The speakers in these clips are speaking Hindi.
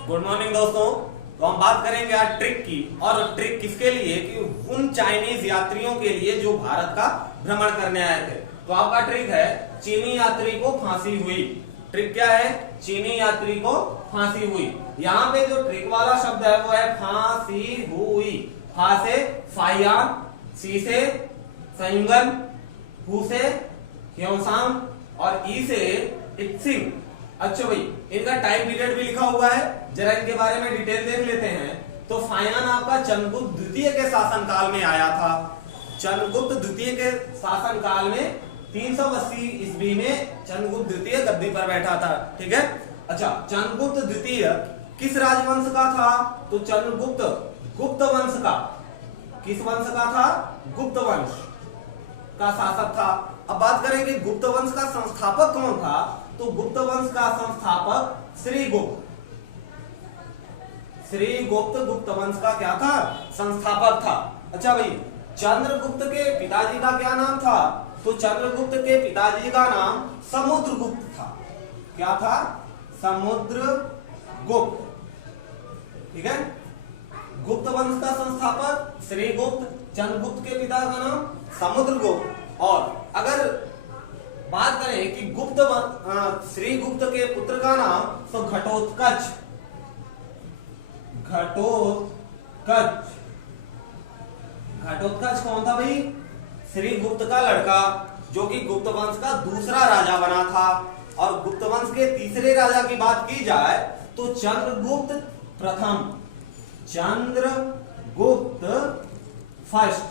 गुड मॉर्निंग दोस्तों। तो हम बात करेंगे आज ट्रिक की, और ट्रिक किसके लिए कि उन चाइनीज यात्रियों के लिए जो भारत का भ्रमण करने आए थे। तो आपका ट्रिक है चीनी यात्री को फांसी हुई। ट्रिक क्या है? चीनी यात्री को फांसी हुई। यहाँ पे जो ट्रिक वाला शब्द है वो है फांसी हुई। फा से फाइयान, सी से संयुगन, हु से ह्योसाम और ई से इत्सिंग। अच्छा भाई, इनका टाइम पीरियड भी लिखा हुआ है, जरा इनके बारे में डिटेल देख लेते हैं। तो फायान आपका चंद्रगुप्त द्वितीय के शासनकाल में आया था। चंद्रगुप्त द्वितीय के शासनकाल में 380 ईस्वी में चंद्रगुप्त द्वितीय गद्दी पर बैठा था। ठीक है। अच्छा, चंद्रगुप्त द्वितीय किस राजवंश का था? तो चंद्रगुप्त गुप्त वंश का। किस वंश का था? गुप्त वंश का शासक था। अब बात करें कि गुप्त वंश का संस्थापक कौन था? तो गुप्त वंश का संस्थापक श्रीगुप्त। श्रीगुप्त गुप्त वंश का क्या था? संस्थापक था। अच्छा भाई, चंद्रगुप्त के पिताजी का क्या नाम था? तो चंद्रगुप्त के पिताजी का नाम समुद्रगुप्त था। क्या था? समुद्रगुप्त। ठीक है। गुप्त वंश का संस्थापक श्रीगुप्त, चंद्रगुप्त के पिता का नाम समुद्रगुप्त। और अगर बात करें कि श्रीगुप्त के पुत्र का नाम तो घटोत्कच। घटोत्कच। घटोत्कच कौन था भाई? श्रीगुप्त का लड़का, जो कि गुप्त वंश का दूसरा राजा बना था। और गुप्त वंश के तीसरे राजा की बात की जाए तो चंद्रगुप्त प्रथम, चंद्रगुप्त फर्स्ट।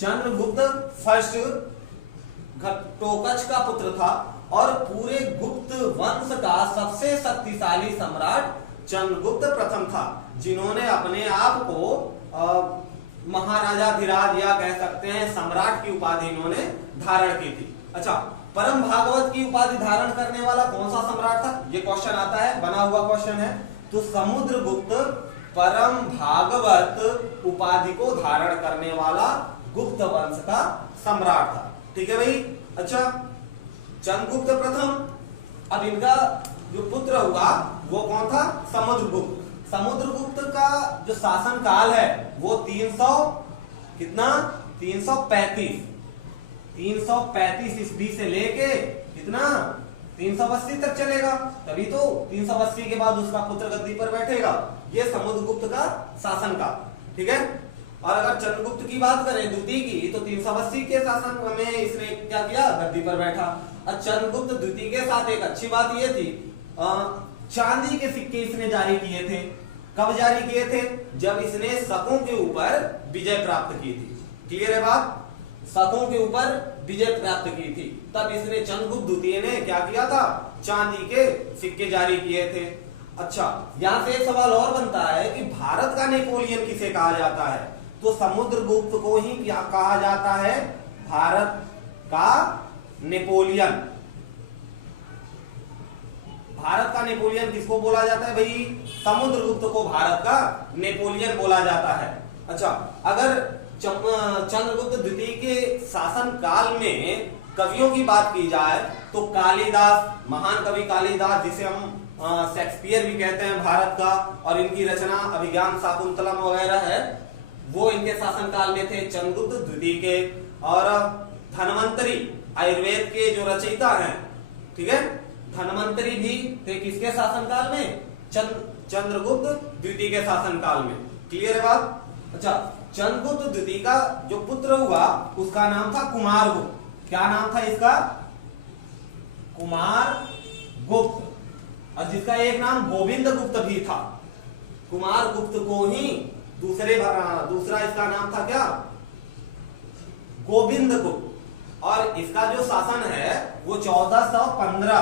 चंद्रगुप्त फर्स्ट घटोत्कच का पुत्र था और पूरे गुप्त वंश का सबसे शक्तिशाली सम्राट चंद्रगुप्त प्रथम था, जिन्होंने अपने आप को महाराजाधिराज या कह सकते हैं सम्राट की उपाधि इन्होंने धारण की थी। अच्छा, परम भागवत की उपाधि धारण करने वाला कौन सा सम्राट था? ये क्वेश्चन आता है, बना हुआ क्वेश्चन है। तो समुद्रगुप्त परम भागवत उपाधि को धारण करने वाला गुप्त वंश का सम्राट था। ठीक है भाई। अच्छा, चंद्रगुप्त प्रथम। अब इनका जो पुत्र हुआ वो कौन था? समुद्रगुप्त। समुद्रगुप्त का जो शासन काल है वो 300 कितना? 335 ईस्वी से लेके कितना? 380 तक चलेगा। तभी तो 380 के बाद उसका पुत्र गद्दी पर बैठेगा। ये समुद्रगुप्त का शासन काल। ठीक है। और अगर चंद्रगुप्त की बात करें द्वितीय की, तो 380 के शासन में इसने क्या किया? गद्दी पर बैठा। और चंद्रगुप्त द्वितीय के साथ एक अच्छी बात यह थी, चांदी के सिक्के इसने जारी किए थे। कब जारी किए थे? जब इसने शकों के ऊपर विजय प्राप्त की थी। क्लियर है बात? शकों के ऊपर विजय प्राप्त की थी, तब इसने चंद्रगुप्त द्वितीय ने क्या किया था? चांदी के सिक्के जारी किए थे। अच्छा, यहां से एक सवाल और बनता है कि भारत का नेपोलियन किसे कहा जाता है? तो समुद्रगुप्त को ही क्या कहा जाता है? भारत का नेपोलियन। भारत का नेपोलियन किसको बोला जाता है भाई? समुद्रगुप्त को भारत का नेपोलियन बोला जाता है। अच्छा, अगर चंद्रगुप्त द्वितीय के शासन काल में कवियों की बात की जाए तो कालिदास, महान कवि कालिदास, जिसे हम शेक्सपियर भी कहते हैं भारत का, और इनकी रचना अभिज्ञान शाकुंतलम वगैरह है, वो इनके शासन काल में थे चंद्रगुप्त द्वितीय के। और धन्वंतरी आयुर्वेद के जो रचयिता हैं, ठीक है, धन्वंतरी भी थे किसके शासन काल में? चंद्रगुप्त द्वितीय के शासन काल में। क्लियर है बात? अच्छा, चंद्रगुप्त द्वितीय का जो पुत्र हुआ उसका नाम था कुमारगुप्त। क्या नाम था इसका? कुमारगुप्त। और जिसका एक नाम गोविंदगुप्त भी था। कुमारगुप्त को ही दूसरा इसका नाम था क्या? गोविंदगुप्त। और इसका जो शासन है वो 1415,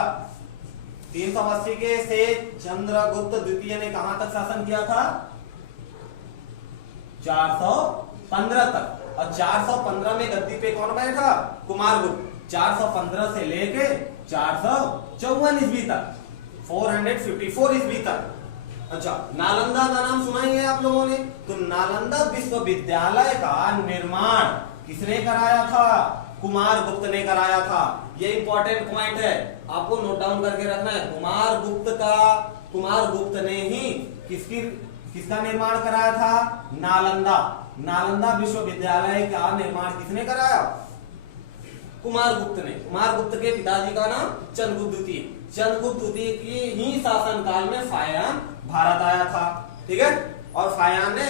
380 के से चंद्रगुप्त द्वितीय ने कहां तक शासन किया था? 415 तक। और 415 में गद्दी पे कौन बैठा? कुमारगुप्त। 415 से लेके 454 ईस्वी तक, 454 ईस्वी तक। अच्छा, नालंदा का नाम सुना ही है आप लोगों ने। तो नालंदा विश्वविद्यालय का निर्माण किसने कराया था? कुमारगुप्त ने कराया था। ये इंपॉर्टेंट पॉइंट है, आपको नोट डाउन करके रखना है। कुमारगुप्त का कुमारगुप्त ने ही किसका निर्माण कराया था? नालंदा विश्वविद्यालय का निर्माण किसने कराया? कुमारगुप्त ने। कुमारगुप्त के पिताजी का नाम चंद्रगुप्त द्वितीय। चंद्रगुप्त द्वितीय के ही शासनकाल में फायान भारत आया था। ठीक है, और फायान ने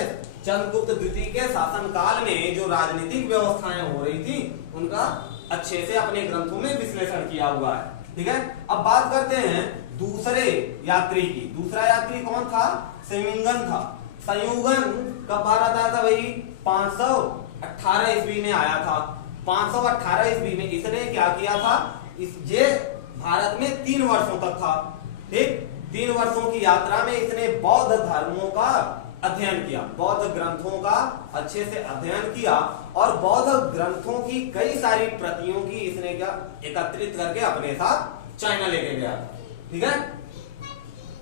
चंद्रगुप्त द्वितीय के शासनकाल में जो राजनीतिक व्यवस्थाएं हो रही थी उनका अच्छे से अपने ग्रंथों में विश्लेषण किया हुआ है। ठीक है, अब बात करते हैं दूसरे यात्री की। दूसरा यात्री कौन था? संयुगन था। संयुगन कब भारत आया था भाई? 518 ईस्वी में आया था। 518 ईस्वी में इसने क्या किया था? ये भारत में 3 वर्षों तक था। ठीक, 3 वर्षों की यात्रा में इसने बौद्ध धर्मों का अध्ययन किया, बौद्ध ग्रंथों का अच्छे से अध्ययन किया और बौद्ध ग्रंथों की कई सारी प्रतियों की इसने क्या एकत्रित करके अपने साथ चाइना लेके गया। ठीक है,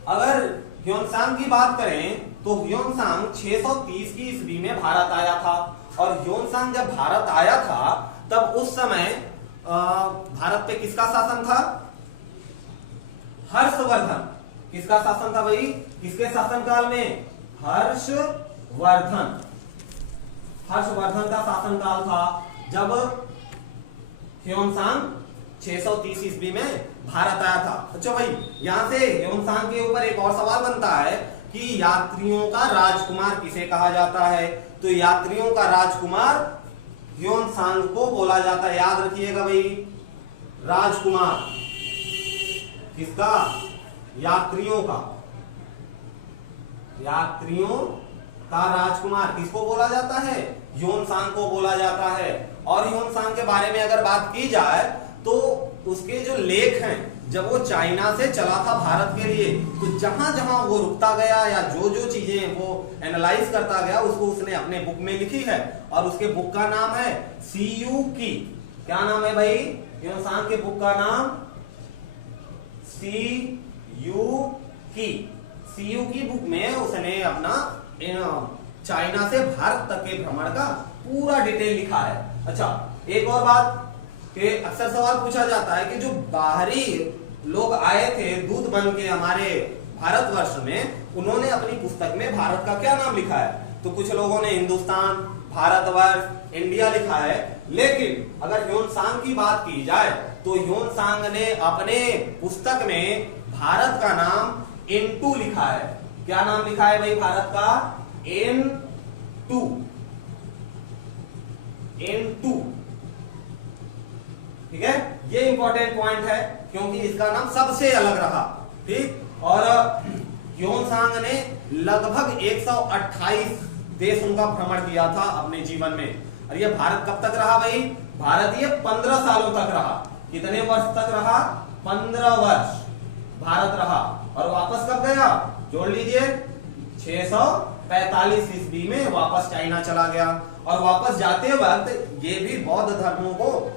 अगर ह्योनसांग की बात करें तो ह्योनसांग 630 की ईस्वी में भारत आया था। और ह्योनसांग जब भारत आया था तब उस समय भारत पे किसका शासन था? हर्षवर्धन। किसका शासन था भाई? किसके शासनकाल में? हर्षवर्धन का शासनकाल था जब ह्योनसांग 630 ईस्वी में भारत आया था। अच्छा भाई, यहां से ह्योनसांग के ऊपर एक और सवाल बनता है कि यात्रियों का राजकुमार किसे कहा जाता है? तो यात्रियों का राजकुमार ह्योनसांग को बोला जाता है। याद रखिएगा भाई, राजकुमार किसका? यात्रियों का राजकुमार किसको बोला जाता है? ह्योनसांग को बोला जाता है। और ह्योनसांग के बारे में अगर बात की जाए तो उसके जो लेख हैं, जब वो चाइना से चला था भारत के लिए, तो जहां जहां वो रुकता गया या जो जो चीजें वो एनालाइज करता गया उसको उसने अपने बुक में लिखी है। और उसके बुक का नाम है सीयू की। क्या नाम है भाई? ह्योनसांग के बुक का नाम सीयू की बुक में उसने अपना चाइना से भारत तक के भ्रमण का पूरा डिटेल लिखा है। अच्छा, एक और बात कि अक्सर सवाल पूछा जाता है कि जो बाहरी लोग आए थे दूत बन के हमारे भारतवर्ष में, उन्होंने अपनी पुस्तक में भारत का क्या नाम लिखा है? तो कुछ लोगों ने हिंदुस्तान, भारतवर्ष, इंडिया लिखा है। लेकिन अगर ह्योनसांग की बात की जाए तो ह्योनसांग ने अपने पुस्तक में भारत का नाम N2 लिखा है। क्या नाम लिखा है भाई भारत का? N2। ठीक है, ये इंपॉर्टेंट पॉइंट है क्योंकि इसका नाम सबसे अलग रहा। ठीक, और ह्योनसांग ने लगभग 128 देश उनका भ्रमण किया था अपने जीवन में। और ये भारत कब तक रहा भाई? भारत ये 15 सालों तक रहा। कितने वर्ष तक रहा? 15 वर्ष भारत रहा। और वापस कब गया? जोड़ लीजिए, 645 ईस्वी में वापस चाइना चला गया। और वापस जाते वक्त ये भी बौद्ध धर्मों को,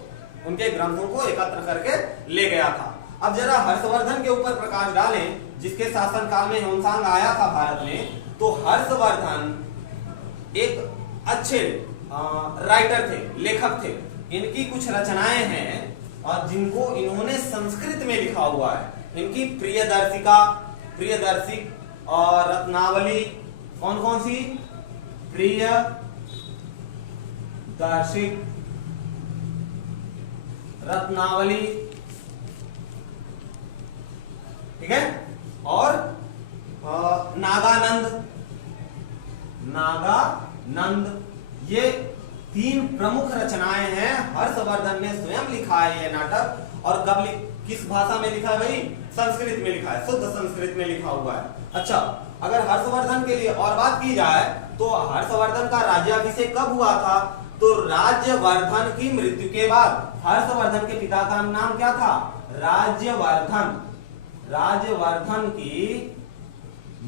उनके ग्रंथों को एकत्र करके ले गया था। अब जरा हर्षवर्धन के ऊपर प्रकाश डालें, जिसके शासनकाल में ह्योनसांग आया था भारत में। तो हर्षवर्धन एक अच्छे राइटर थे, लेखक थे। इनकी कुछ रचनाएं हैं और जिनको इन्होंने संस्कृत में लिखा हुआ है। इनकी प्रियदर्शिक और रत्नावली, कौन कौन सी? प्रियदर्शिक, रत्नावली, ठीक है, और नागानंद, ये 3 प्रमुख रचनाएं हैं। हर्षवर्धन ने स्वयं लिखा है ये नाटक। और कब किस भाषा में लिखा है भाई? संस्कृत में लिखा है, शुद्ध संस्कृत में लिखा हुआ है। अच्छा, अगर हर्षवर्धन के लिए और बात की जाए तो हर्षवर्धन का राज्याभिषेक कब हुआ था? तो राज्यवर्धन की मृत्यु के बाद। हर्षवर्धन के पिता का नाम क्या था? राज्यवर्धन की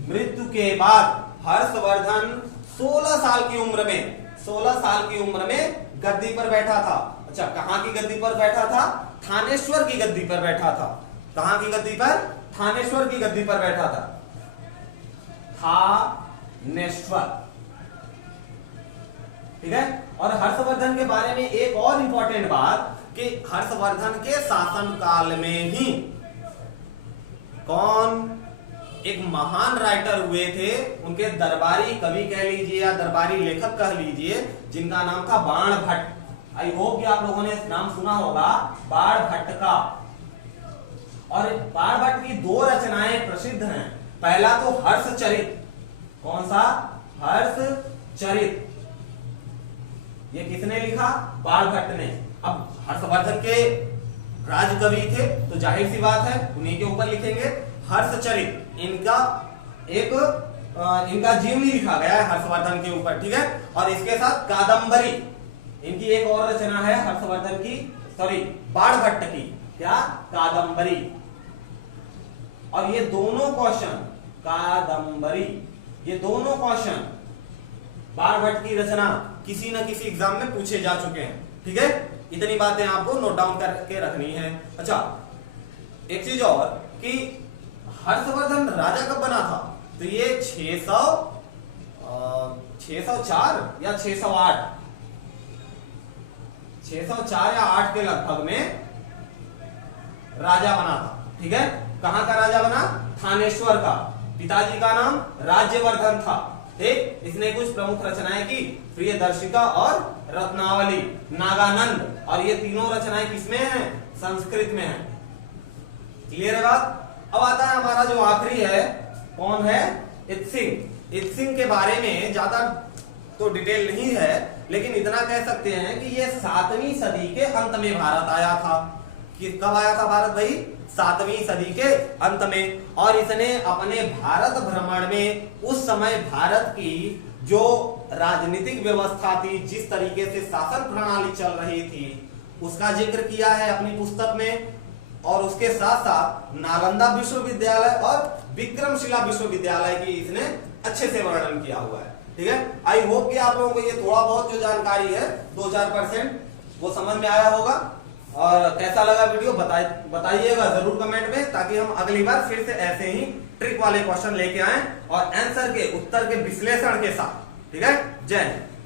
मृत्यु के बाद हर्षवर्धन 16 साल की उम्र में गद्दी पर बैठा था। अच्छा, कहां की गद्दी पर बैठा था? थानेश्वर की गद्दी पर बैठा था। कहां की गद्दी पर? थानेश्वर की गद्दी पर बैठा था। थानेश्वर, ठीक है। और हर्षवर्धन के बारे में एक और इंपॉर्टेंट बात कि हर्षवर्धन के शासन काल में ही कौन? एक महान राइटर हुए थे, उनके दरबारी कवि कह लीजिए या दरबारी लेखक कह लीजिए, जिनका नाम था बाणभट्ट। आई होप कि आप लोगों ने नाम सुना होगा बाणभट्ट का। और बाणभट्ट की दो रचनाएं प्रसिद्ध हैं। पहला तो हर्षचरित। कौन सा? हर्षचरित। ये किसने लिखा? बाणभट्ट ने। अब हर्षवर्धन के राजकवि थे तो जाहिर सी बात है उन्हीं के ऊपर लिखेंगे। हर्षचरित इनका जीवनी लिखा गया है हर्षवर्धन के ऊपर, ठीक है। और इसके साथ कादंबरी, इनकी एक और रचना है हर्षवर्धन की, सॉरी बाणभट्ट की, क्या? कादंबरी। और ये दोनों क्वेश्चन, कादंबरी, ये दोनों क्वेश्चन बाणभट्ट की रचना किसी न किसी एग्जाम में पूछे जा चुके हैं, ठीक है। इतनी बातें आपको नोट डाउन करके रखनी है। अच्छा, एक चीज और कि हर्षवर्धन राजा कब बना था? तो ये 604 या 608, 604 या 8 के लगभग में राजा बना था, ठीक है। कहां का राजा बना? थानेश्वर का। पिताजी का नाम राज्यवर्धन था, ठीक। इसने कुछ प्रमुख रचनाएं की, प्रियदर्शिका और रत्नावली, नागानंद, और ये तीनों रचनाएं किसमें हैं? संस्कृत में हैं। क्लियर है बात? अब आता है हमारा जो आखिरी है, कौन है? इत्सिंग। इत्सिंग के बारे में ज्यादा तो डिटेल नहीं है, लेकिन इतना कह सकते हैं कि ये 7वीं सदी के अंत में भारत आया था। कि कब आया था भारत भाई? 7वीं सदी के अंत में। और इसने अपने भारत भ्रमण में उस समय भारत की जो राजनीतिक व्यवस्था थी, जिस तरीके से शासन प्रणाली चल रही थी, उसका जिक्र किया है अपनी पुस्तक में। और उसके साथ साथ नालंदा विश्वविद्यालय और विक्रमशिला विश्वविद्यालय की इसने अच्छे से वर्णन किया हुआ है, ठीक है। आई होप कि आप लोगों को ये थोड़ा बहुत जो जानकारी है 2-4% वो समझ में आया होगा। और कैसा लगा वीडियो बताइएगा जरूर कमेंट में, ताकि हम अगली बार फिर से ऐसे ही ट्रिक वाले क्वेश्चन लेके आएं और आंसर के उत्तर के विश्लेषण के साथ, ठीक है। जय हिंद।